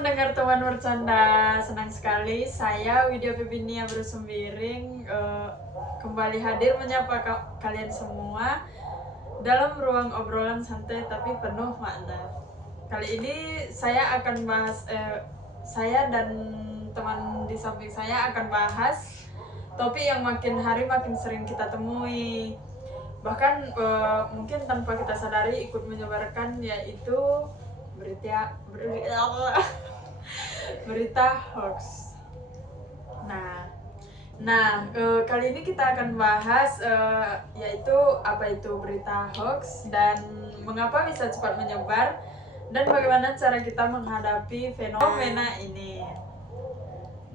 pendengar teman bercanda, senang sekali saya Widya Febinia Bersembiring kembali hadir menyapa kalian semua dalam ruang obrolan santai tapi penuh makna. Kali ini saya akan bahas, saya dan teman di samping saya akan bahas topik yang makin hari makin sering kita temui. Bahkan mungkin tanpa kita sadari ikut menyebarkan, yaitu berita hoax. Kali ini kita akan bahas yaitu apa itu berita hoax dan mengapa bisa cepat menyebar dan bagaimana cara kita menghadapi fenomena ini.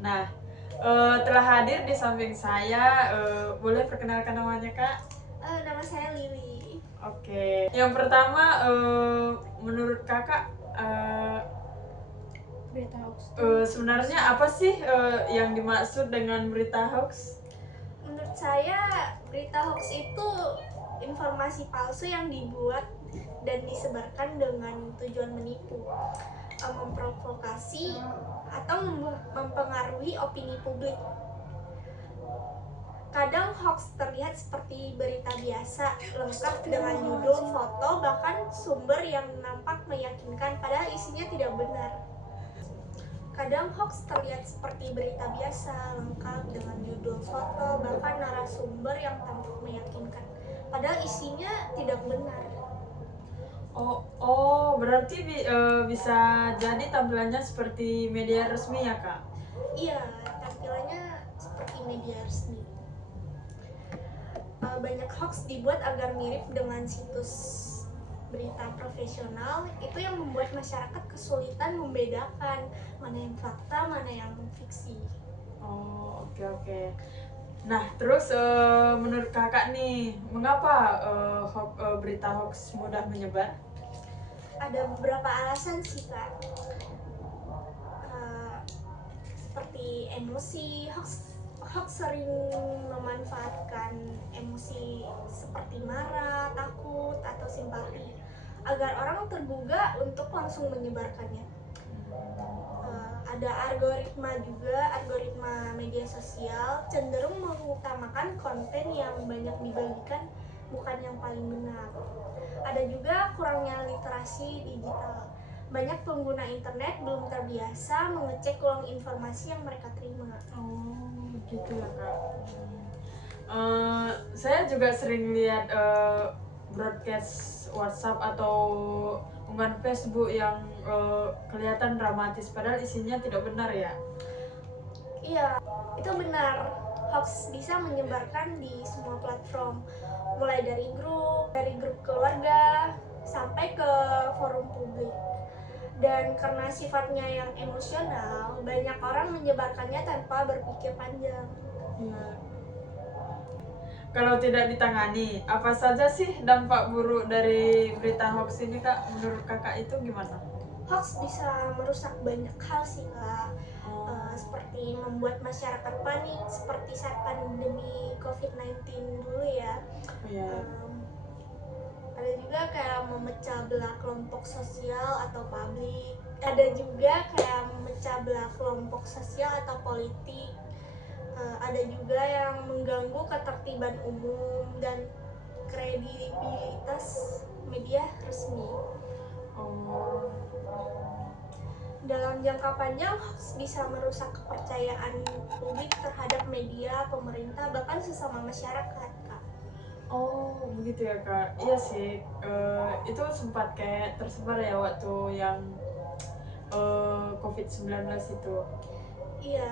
Nah, telah hadir di samping saya, boleh perkenalkan namanya, Kak? Nama saya Lili. Oke. Yang pertama, menurut Kakak, Berita hoax. sebenarnya apa sih yang dimaksud dengan berita hoax? Menurut saya berita hoax itu informasi palsu yang dibuat dan disebarkan dengan tujuan menipu, memprovokasi atau mempengaruhi opini publik. Kadang hoax terlihat seperti berita biasa, lengkap dengan judul, foto, bahkan sumber yang nampak meyakinkan padahal isinya tidak benar. Kadang hoax terlihat seperti berita biasa, lengkap dengan judul, foto, bahkan narasumber yang tampak meyakinkan padahal isinya tidak benar. Berarti bisa jadi tampilannya seperti media resmi ya, Kak? Iya, tampilannya seperti media resmi. Banyak hoax dibuat agar mirip dengan situs berita profesional, itu yang membuat masyarakat kesulitan membedakan mana yang fakta, mana yang fiksi. Oke. Nah, terus menurut Kakak nih, mengapa berita hoax mudah menyebar? Ada beberapa alasan sih, Kak. Seperti emosi, hoax sering memanfaatkan emosi seperti marah, takut, atau simpati agar orang tergugah untuk langsung menyebarkannya. Ada algoritma media sosial cenderung mengutamakan konten yang banyak dibagikan, bukan yang paling benar. Ada juga kurangnya literasi digital. Banyak pengguna internet belum terbiasa mengecek ulang informasi yang mereka terima. Gitu ya, Kak. Saya juga sering lihat broadcast WhatsApp atau unggahan Facebook yang kelihatan dramatis padahal isinya tidak benar ya. Iya, itu benar. Hoax bisa menyebarkan di semua platform, mulai dari grup keluarga sampai ke forum publik. Dan karena sifatnya yang emosional, banyak orang menyebarkannya tanpa berpikir panjang. Ya. Kalau tidak ditangani, apa saja sih dampak buruk dari berita hoax ini, Kak? Menurut Kakak itu gimana? Hoax bisa merusak banyak hal sih, Kak. Seperti membuat masyarakat panik, seperti saat pandemi COVID-19 dulu ya. Ada juga kayak memecah belah kelompok sosial atau publik. Ada juga kayak memecah belah kelompok sosial atau politik. Ada juga yang mengganggu ketertiban umum dan kredibilitas media resmi. Dalam jangka panjang, hoax bisa merusak kepercayaan publik terhadap media, pemerintah, bahkan sesama masyarakat, Kak. Begitu ya, Kak. Iya sih, itu sempat kayak tersebar ya waktu yang COVID-19 itu. Iya.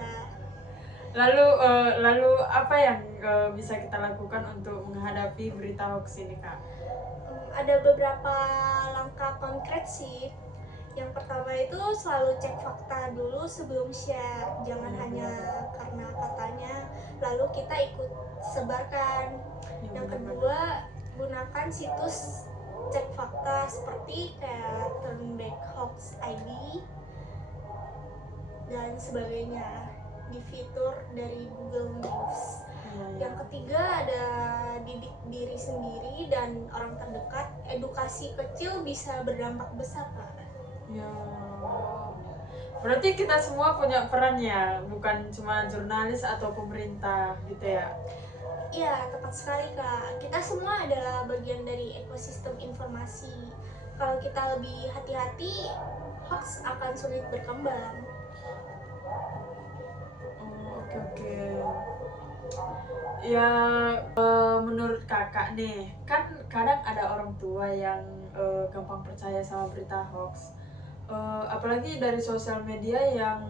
Lalu apa yang bisa kita lakukan untuk menghadapi berita hoax ini, Kak? Ada beberapa langkah konkret sih. Yang pertama itu selalu cek fakta dulu sebelum share. Jangan hanya karena katanya lalu kita ikut sebarkan. Yang kedua, gunakan situs cek fakta seperti kayak Turnback Hoax ID dan sebagainya di fitur dari Google News. Yang ketiga ada didik diri sendiri dan orang terdekat. Edukasi kecil bisa berdampak besar, Pak. Ya, Berarti kita semua punya peran ya, bukan cuma jurnalis atau pemerintah gitu ya. Iya, tepat sekali Kak. Kita semua adalah bagian dari ekosistem informasi. Kalau kita lebih hati-hati, hoax akan sulit berkembang. Oh, oke oke. Ya, menurut kakak nih, kan kadang ada orang tua yang gampang percaya sama berita hoax. Apalagi dari sosial media yang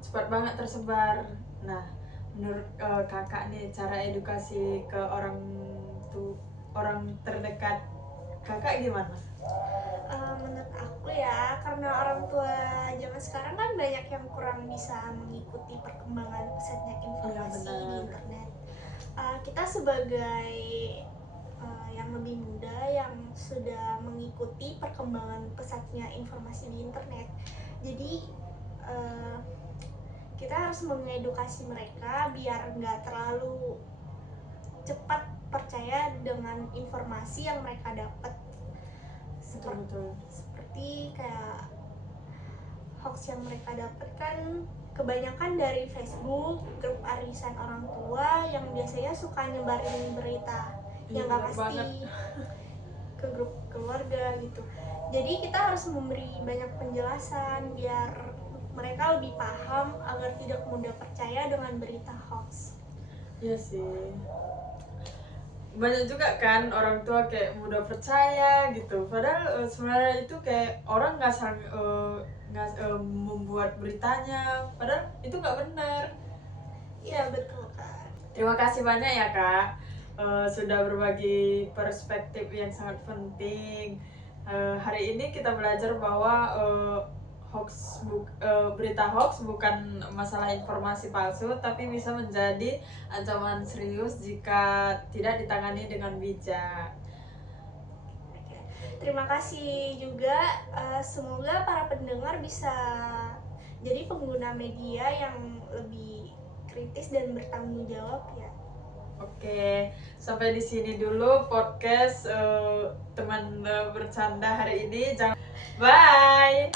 cepat banget tersebar. Nah, menurut kakak nih, cara edukasi ke orang terdekat kakak gimana? Menurut aku ya, karena orang tua zaman sekarang kan banyak yang kurang bisa mengikuti perkembangan pesatnya Iya informasi di benar. internet. Kita sebagai yang lebih muda yang sudah mengikuti perkembangan pesatnya informasi di internet, jadi uh, kita harus mengedukasi mereka biar nggak terlalu cepat percaya dengan informasi yang mereka dapat. Betul. Seperti kayak hoax yang mereka dapatkan kebanyakan dari Facebook, grup arisan orang tua yang biasanya suka nyebarin berita Iya yang benar nggak pasti banget. ke grup keluarga gitu. Jadi kita harus memberi banyak penjelasan biar mereka lebih paham agar tidak mudah percaya dengan berita hoax. Iya sih. Banyak juga kan orang tua kayak mudah percaya gitu. Padahal sebenarnya itu kayak orang nggak membuat beritanya. Padahal itu nggak benar. Iya betul Kak. Terima kasih banyak ya Kak, sudah berbagi perspektif yang sangat penting. Hari ini kita belajar bahwa berita hoax bukan masalah informasi palsu, tapi bisa menjadi ancaman serius jika tidak ditangani dengan bijak. Terima kasih juga. Semoga para pendengar bisa jadi pengguna media yang lebih kritis dan bertanggung jawab ya. Oke, sampai di sini dulu podcast teman bercanda hari ini. Bye.